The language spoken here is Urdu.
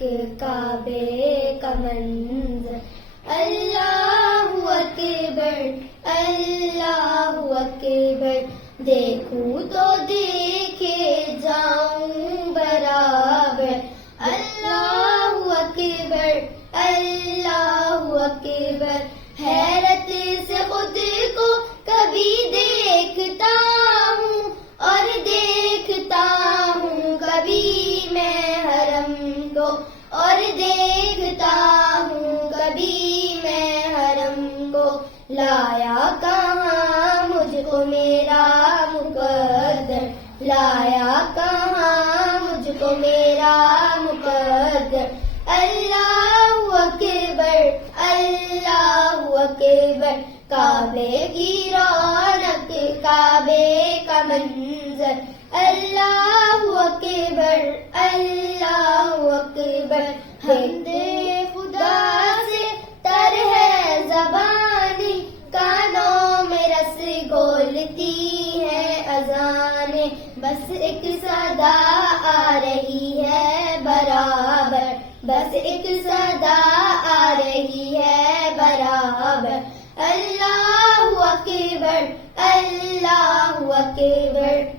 کعبے کا منظر. اللہ اکبر اللہ اکبر، دیکھوں تو دیکھے جاؤں برابر. اللہ اکبر اللہ اکبر، حیرت سے خود کو کبھی دیکھتا ہوں اور دیکھتا ہوں کبھی میں حرم کو، اور دیکھتا ہوں کبھی میں حرم کو. لایا کہاں مجھ کو میرا مقدر، لایا کہاں مجھ کو میرا مقدر. اللہ اکبر اللہ اکبر، کعبے کی رونق کعبے کا منظر. اللہ اکبر اللہ اکبر، حمد خدا سے تر ہے زبانی، کانوں میں رس گولتی ہے اذانیں. بس ایک صدا آ رہی ہے برابر، بس ایک صدا آ رہی ہے برابر. اللہ اکبر اللہ اکبر.